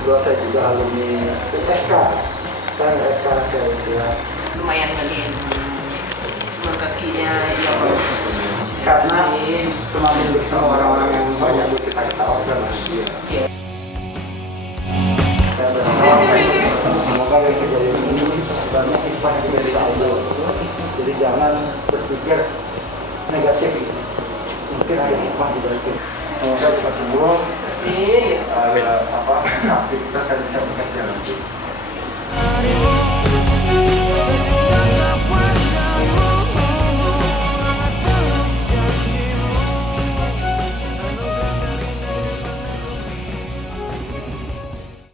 kebetulan saya juga alumni USK. Saya USK saya lumayan ngeliin kakinya yang karena semakin bertemu orang-orang yang banyak kita ketawa dan bahagia. Saya berharap semoga yang kejadian ini banyak hikmah yang dari Allah. Jadi jangan berpikir negatif. Mungkin ada hikmah di balik itu. Semoga cepat sembuh. Sakit kita bisa bekerja lagi.